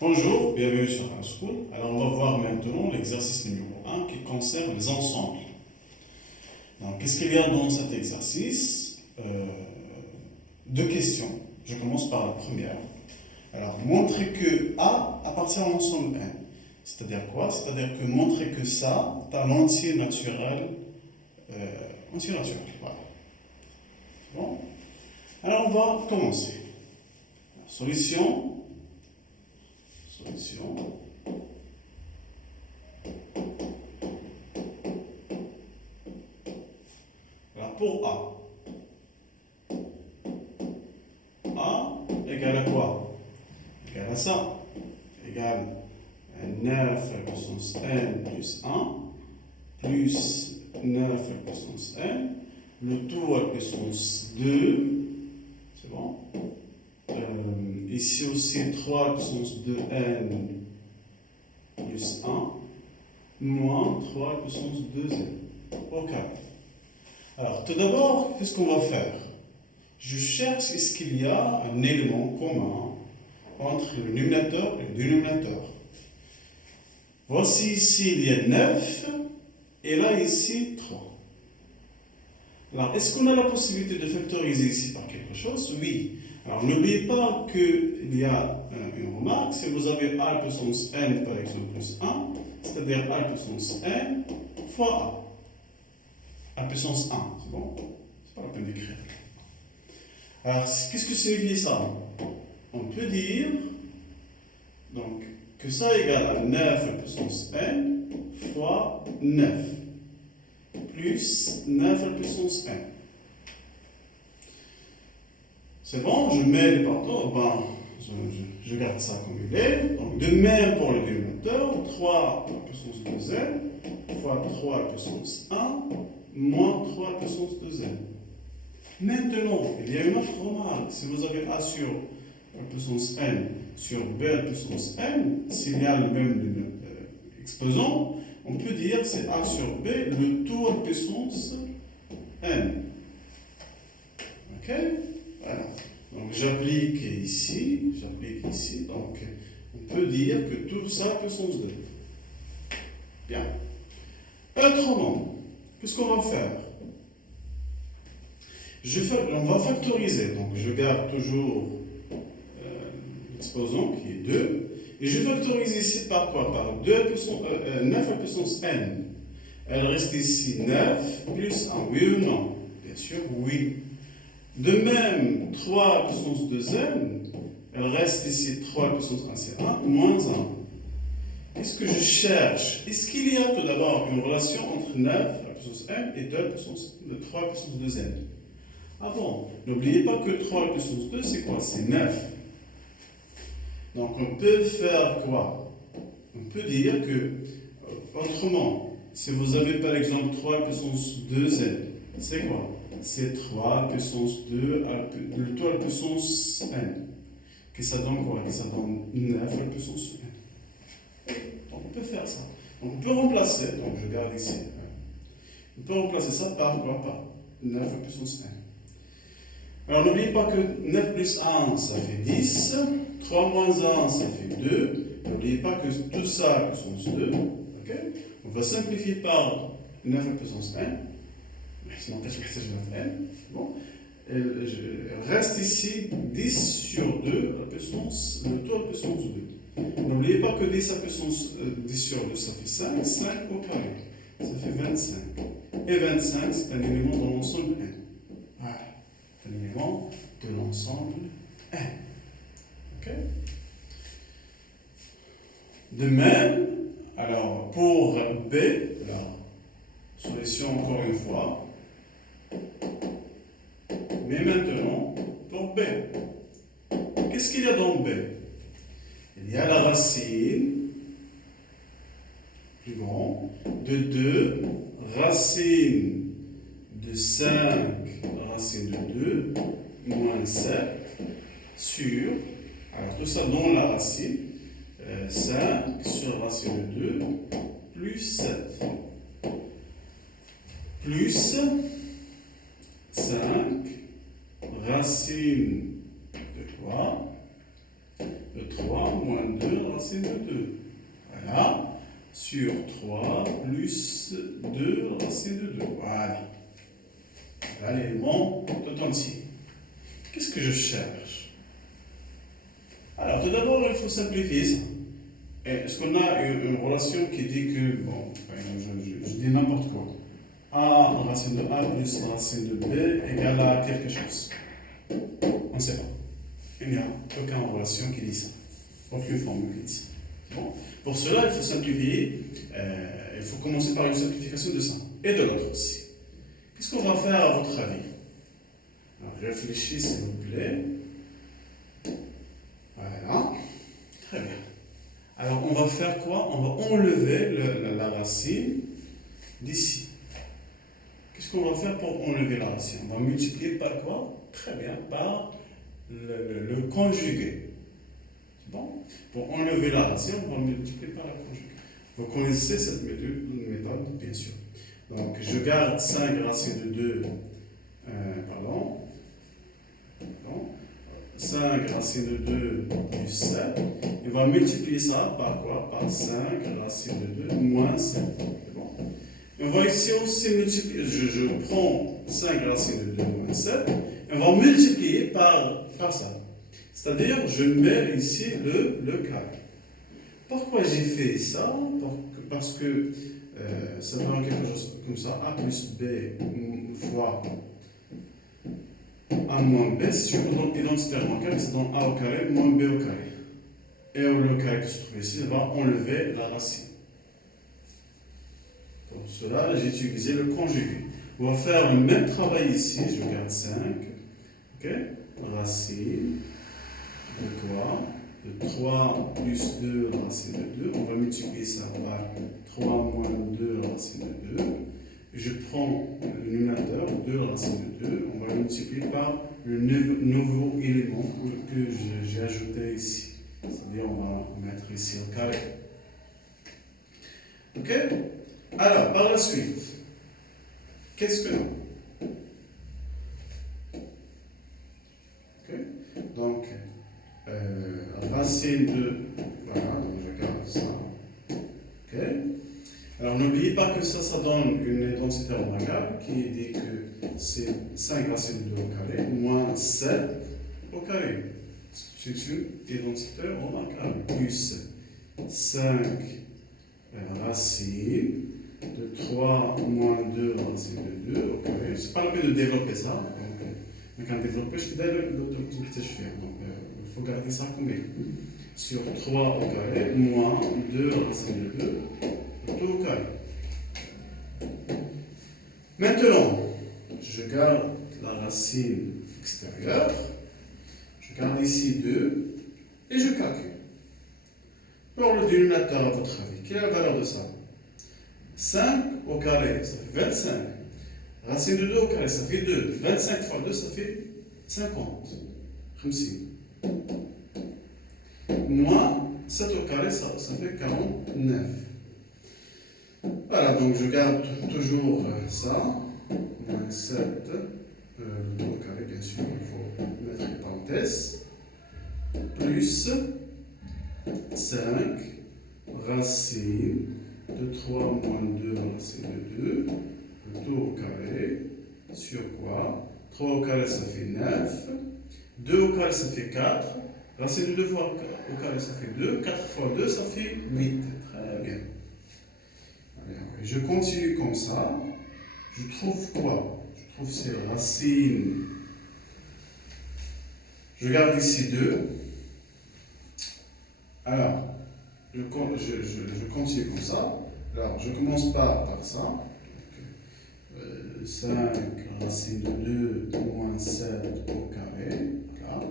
Bonjour, bienvenue sur School. Alors on va voir maintenant l'exercice numéro 1 qui concerne les ensembles. Alors qu'est-ce qu'il y a dans cet exercice? Deux questions. Je commence par la première. Alors montrer que A appartient à l'ensemble N. C'est-à-dire quoi? C'est-à-dire que montrer que ça est un entier naturel. Voilà. Bon. Alors on va commencer. Solution. Alors pour A égale à quoi? Égale à ça. Égale à 9 à la puissance n plus 1 plus 9 à la puissance n, le tout à la puissance 2, c'est bon. Ici aussi 3 à la puissance 2n plus 1 moins 3 à la puissance 2n au carré. Alors tout d'abord, qu'est-ce qu'on va faire? Je cherche est-ce qu'il y a un élément commun entre le numérateur et le dénominateur. Voici ici il y a 9 et là ici 3. Alors est-ce qu'on a la possibilité de factoriser ici par quelque chose? Oui. Alors n'oubliez pas qu'il y a une remarque, si vous avez a puissance n par exemple plus 1, c'est-à-dire a puissance n fois a puissance 1, c'est bon? C'est pas la peine d'écrire. Alors qu'est-ce que signifie ça? On peut dire donc que ça égale à 9 à puissance n fois 9 plus 9 à puissance n. C'est bon, je mets les partout, je garde ça comme il est. Donc, de même pour le dénominateur, 3 à la puissance 2n fois 3 à la puissance 1 moins 3 à la puissance 2n. Maintenant, il y a une autre remarque. Si vous avez a sur la puissance n sur b à la puissance n, s'il y a le même exposant, on peut dire que c'est a sur b le tout à la puissance n. Ok? Voilà. Donc j'applique ici, donc on peut dire que tout ça est puissance 2. Bien. Autrement, qu'est-ce qu'on va faire? On va factoriser, donc je garde toujours l'exposant qui est 2, et je factorise ici par quoi? Par 9 à puissance n. Elle reste ici 9 plus 1, oui ou non? Bien sûr, oui. De même, 3 à la puissance 2n, elle reste ici 3 à la puissance 1, c'est 1, moins 1. Qu'est-ce que je cherche? Est-ce qu'il y a tout d'abord une relation entre 9 à la puissance n et 3 à la puissance 2n? Ah bon, n'oubliez pas que 3 à la puissance 2, c'est quoi? C'est 9. Donc on peut faire quoi? On peut dire que, autrement, si vous avez par exemple 3 à la puissance 2n, c'est quoi? C'est 3 à la puissance 2, le tout à la puissance n. Que ça donne quoi? Que ça donne 9 à la puissance n. Donc on peut faire ça. Donc on peut remplacer, donc je garde ici. On peut remplacer ça par quoi? Par 9 à la puissance n. Alors n'oubliez pas que 9 plus 1, ça fait 10. 3 moins 1, ça fait 2. N'oubliez pas que tout ça à la puissance 2. Okay? On va simplifier par 9 à la puissance n. Sinon, n. Bon. Elle reste ici 10 sur 2 à la puissance, le tout à la puissance 2. N'oubliez pas que 10 à la puissance 10 sur 2, ça fait 5. 5 au carré, ça fait 25. Et 25, c'est un élément dans l'ensemble n. Voilà. Un élément de l'ensemble n. Ok? De même, alors pour B, alors, solution encore une fois. Mais maintenant, pour B, qu'est-ce qu'il y a dans B? Il y a la racine, plus grand, de 2, racine de 5, racine de 2, moins 7, sur, alors tout ça dans la racine, 5 sur racine de 2, plus 7, plus 5, racine de 3, de 3 moins 2, racine de 2. Voilà. Sur 3 plus 2 racine de 2. Voilà. Voilà l'élément tout entier. Qu'est-ce que je cherche? Alors, tout d'abord, il faut simplifier ça. Est-ce qu'on a une relation qui dit que, bon, je dis n'importe quoi. A racine de A plus racine de B égale à quelque chose. On ne sait pas. Il n'y a aucune relation qui dit ça. Aucune formule qui dit ça. Bon. Pour cela, il faut simplifier. Il faut commencer par une simplification de ça. Et de l'autre aussi. Qu'est-ce qu'on va faire à votre avis? Alors, réfléchissez s'il vous plaît. Voilà. Très bien. Alors, on va faire quoi? On va enlever la racine d'ici. Qu'est-ce qu'on va faire pour enlever la racine? On va multiplier par quoi? Très bien, par le conjugué. C'est bon? Pour enlever la racine, on va multiplier par la conjuguée. Vous connaissez cette méthode, bien sûr. Donc, je garde 5 racines de 2, pardon, 5 racines de 2 plus 7. Et on va multiplier ça par quoi? Par 5 racines de 2 moins 7. C'est bon? Et on va ici aussi multiplier. Je prends 5 racines de 2 moins 7. Et on va multiplier par ça. C'est-à-dire, je mets ici le carré. Pourquoi j'ai fait ça? Parce que ça donne quelque chose comme ça. A plus B fois A moins B, sur identitairement carré, c'est dans A au carré moins B au carré. Et le carré qui se trouve ici va enlever la racine. Pour cela, j'ai utilisé le conjugué. On va faire le même travail ici. Je garde 5. Ok? Racine de quoi? De 3 plus 2 racine de 2. On va multiplier ça par 3 moins 2 racine de 2. Je prends le numérateur, 2 racine de 2. On va multiplier par le nouveau élément que j'ai ajouté ici. C'est-à-dire, on va mettre ici au carré. Ok? Alors, par la suite, qu'est-ce que nous? Ok? Donc, racine de. Voilà, donc je garde ça. Ok? Alors, n'oubliez pas que ça donne une identité remarquable qui dit que c'est 5 racines de 2 au carré moins 7 au carré. C'est une identité remarquable. Plus 5 racines de 3 moins 2 racine de 2 au carré. C'est pas la peine de développer ça. Donc, quand développer, je vais faire. Donc, il faut garder ça comme sur 3 au carré moins 2 racine de 2 tout au carré. Maintenant, je garde la racine extérieure, je garde ici 2 et je calcule. Pour le dénominateur, à votre avis, quelle est la valeur de ça? 5 au carré, ça fait 25. Racine de 2 au carré, ça fait 2. 25 fois 2, ça fait 50. 50. Moins 7 au carré, ça fait 49. Voilà, donc je garde toujours ça. Moins 7, le 2 au carré, bien sûr, il faut mettre une parenthèse. Plus 5 racine de 3 moins 2 racine de 2, le 2 au carré, sur quoi? 3 au carré, ça fait 9. 2 au carré, ça fait 4. Racine de 2 fois au carré, ça fait 2. 4 fois 2, ça fait 8. Très bien. Je continue comme ça. Je trouve quoi? Je trouve ces racines. Je garde ici 2. Alors, je continue comme ça. Alors, je commence par ça. Donc, 5 racine de 2 moins 7 au carré. Voilà.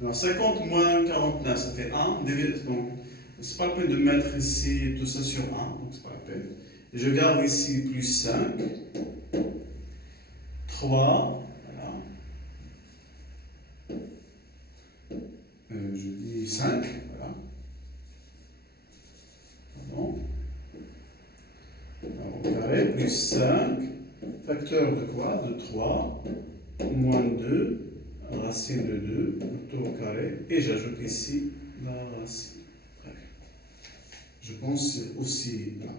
Alors, 50 moins 49, ça fait 1. Donc, c'est pas la peine de mettre ici tout ça sur 1. Donc, c'est pas la peine. Et je garde ici plus 5. 3. Voilà. Je dis 5. Voilà. Pardon. Alors, au carré, plus 5. Facteur de quoi? De 3. Moins 2. Racine de 2. Tout au carré. Et j'ajoute ici la racine. Je pense aussi là.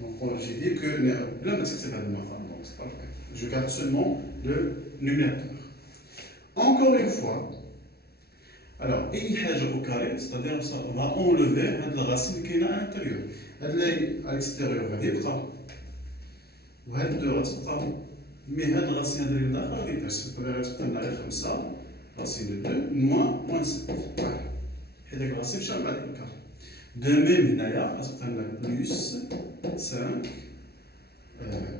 Donc j'ai dit que là, c'est pas le donc c'est pas le cas. Je garde seulement le numérateur. Encore une fois, alors, il y a au carré, c'est-à-dire on va enlever la racine qui est à l'intérieur. Elle est à l'extérieur, elle est là. Ou elle doit être mais la racine de l'intérieur, elle est c'est-à-dire ça, racine de 2, moins 7. Voilà. Et la racine, je vais le carré. De même, on a plus 5,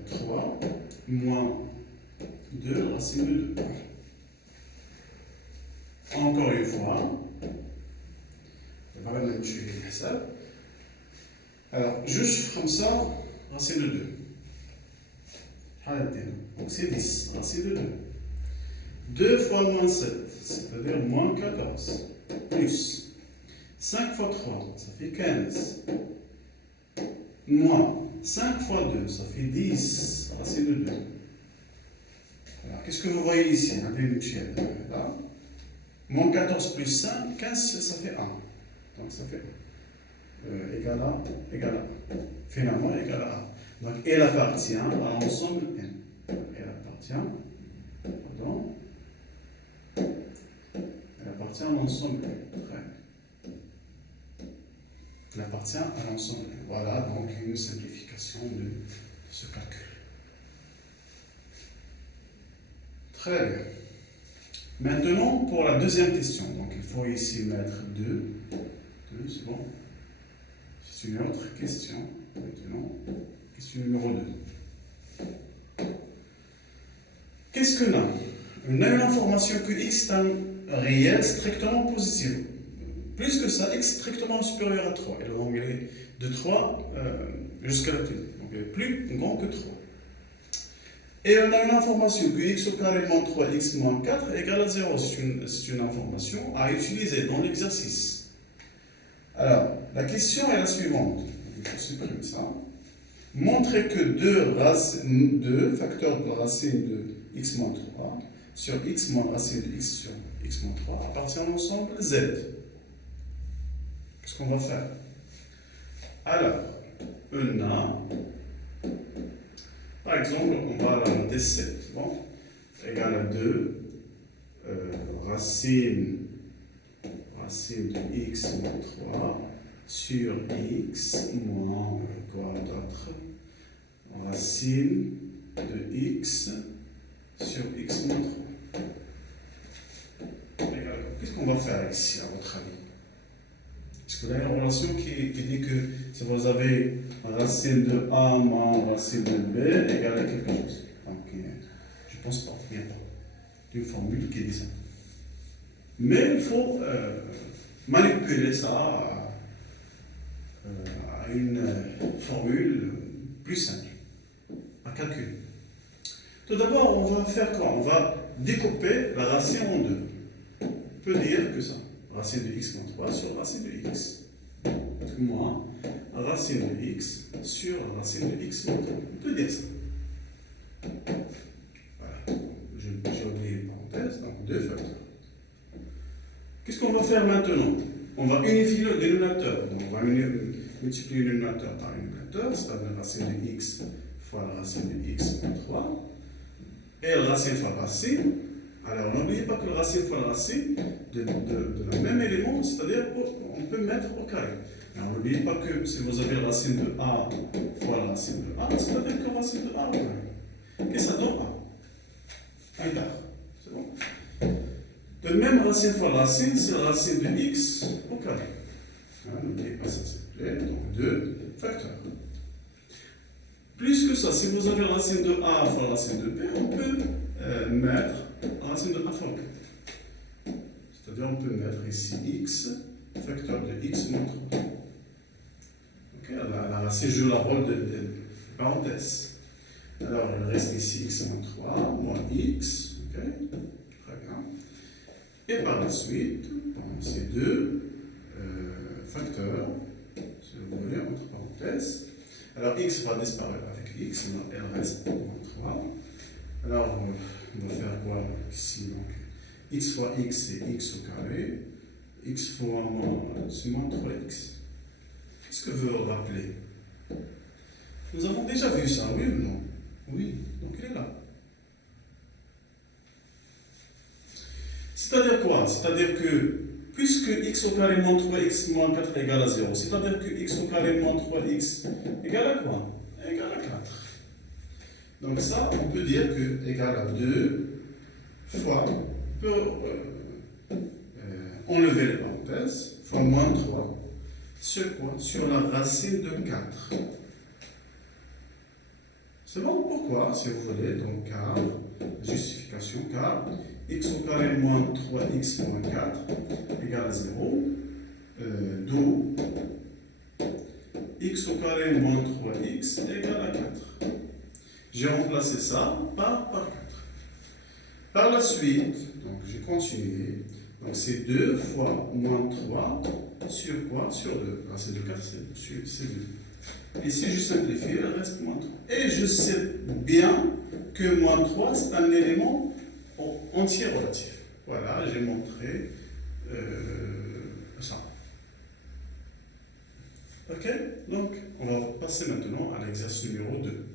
3, moins 2, racine de 2. Encore une fois, voilà même ça. Alors, juste comme ça, racine de 2. Donc c'est 10, racine de 2. 2 fois moins 7, c'est-à-dire moins 14, plus 5 fois 3, ça fait 15. Moins 5 fois 2, ça fait 10, racine de 2. Alors, qu'est-ce que vous voyez ici? Là. Moins 14 plus 5, 15, ça fait 1. Donc ça fait égal à, finalement égal à 1. Donc elle appartient à l'ensemble N. Elle appartient à l'ensemble N. Elle appartient à l'ensemble N. Voilà donc une simplification de ce calcul. Très bien. Maintenant, pour la deuxième question, donc il faut ici mettre 2. C'est bon. C'est une autre question. Maintenant, question numéro 2. Qu'est-ce que là? On a une information que x est un réel strictement positif. Plus que ça, x strictement supérieur à 3. Et donc il est de 3 jusqu'à la plus. Donc il est plus grand que 3. Et on a une information que x au carré moins 3x moins 4 égale à 0. C'est une information à utiliser dans l'exercice. Alors, la question est la suivante. Je vais supprimer ça. Montrer que 2 facteurs de racine de x moins 3 sur x moins racine de x sur x moins 3 appartient à l'ensemble z. Qu'est-ce qu'on va faire? Alors, on a... Par exemple, on va la noter 7, bon, égale à 2, racine de x moins 3 sur x moins quoi d'autre, racine de x sur x moins 3. Qu'est-ce qu'on va faire ici, à votre avis? Parce que là, il y a une relation qui dit que si vous avez racine de A moins racine de B égale à quelque chose. Donc, je ne pense pas, il n'y a pas une formule qui dit ça. Mais il faut manipuler ça à une formule plus simple, à calculer. Tout d'abord, on va faire quoi? On va découper la racine en deux. On peut dire que ça. Racine de x moins 3 sur racine de x. Moins racine de x sur racine de x moins 3. On peut dire ça. Voilà. J'ai oublié une parenthèse, donc 2 facteurs. Qu'est-ce qu'on va faire maintenant? On va unifier le dénominateur. Donc on va multiplier le dénominateur par le numérateur, c'est-à-dire la racine de x fois la racine de x moins 3. Et la racine fois la racine. Alors, n'oubliez pas que la racine fois la racine de la même élément, c'est-à-dire on peut mettre au carré. Alors, n'oubliez pas que si vous avez la racine de A fois la racine de A, c'est-à-dire que la racine de A au carré. Qu'est-ce que ça donne A? Un quart. C'est bon? De même, racine fois racine, c'est la racine de x au carré. N'oubliez pas ça, s'il vous plaît. Donc, 2 facteurs. Plus que ça, si vous avez la racine de A fois la racine de B, on peut mettre la racine de A fois B. C'est-à-dire on peut mettre ici x, facteur de x moins 3. Okay, la racine joue le rôle de parenthèse. Alors il reste ici x moins 3, moins x. Okay, très bien. Et par la suite, ces deux facteurs, si vous voulez, entre parenthèses. Alors x va disparaître avec x, elle reste moins 3. Alors, on va faire quoi ici? Donc, x fois x, c'est x au carré. x fois c'est moins 3x. Qu'est-ce que veut rappeler? Nous avons déjà vu ça, oui ou non? Oui, donc il est là. C'est-à-dire quoi? C'est-à-dire que puisque x au carré moins 3x moins 4 égale à 0, c'est-à-dire que x au carré moins 3x égale à quoi? Égale à 4. Donc ça, on peut dire que égale à 2 fois, on peut enlever les parenthèses, fois moins 3, sur quoi? Sur la racine de 4. C'est bon? Pourquoi? Si vous voulez, donc car, justification, car x au carré moins 3x moins 4 égale à 0, d'où x au carré moins 3x égale à 4. J'ai remplacé ça par 4. Par la suite, donc j'ai continué, donc c'est 2 fois moins 3 sur quoi? Sur 2. Racine de 4, c'est 2. Et si je simplifie, il reste moins 3. Et je sais bien que moins 3, c'est un élément entier relatif. Voilà, j'ai montré ça. Ok? Donc, on va passer maintenant à l'exercice numéro 2.